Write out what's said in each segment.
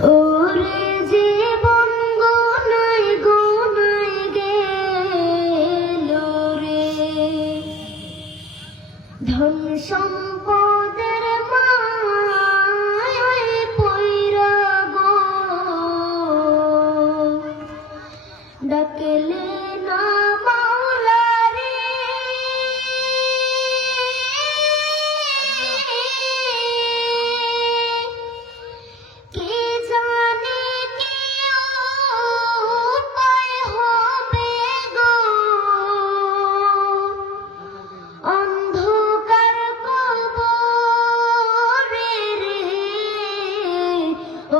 ওরে জীবন গোনায় গোনায় গেল রে, ধন সম্পদের মায়ায় পইরা গো, ডাকলে না মাওলা রে, কে জানে কি উপায় হবে গো, অন্ধকার কবরে রে,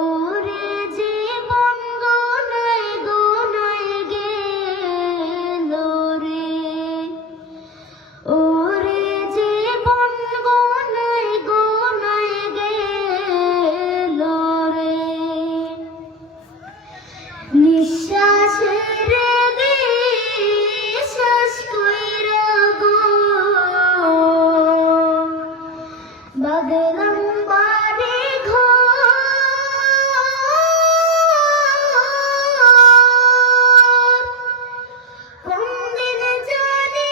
ওরে জীবন গোনায় গোনায় গেল রে, ওরে জীবন গোনায় গোনায় গেল রে, নিঃশ্বাসের বিশ্বাস কইরা গো, বাগলাম বাড়ি ঘর, কোনদিন জানি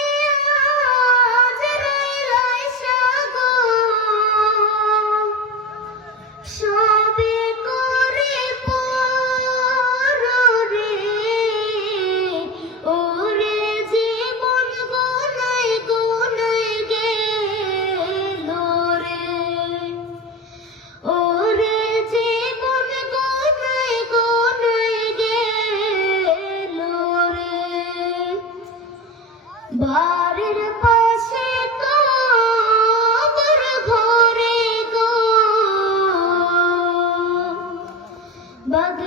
আজ রাইসা গো, সবে করে পর রে, ওরে জীবন গোনায় গোনায় গেল রে, ওরে জীবন গোনায় গোনায় গেল রে, বাড়ির পাশে কবর ঘরে গো, বাঘ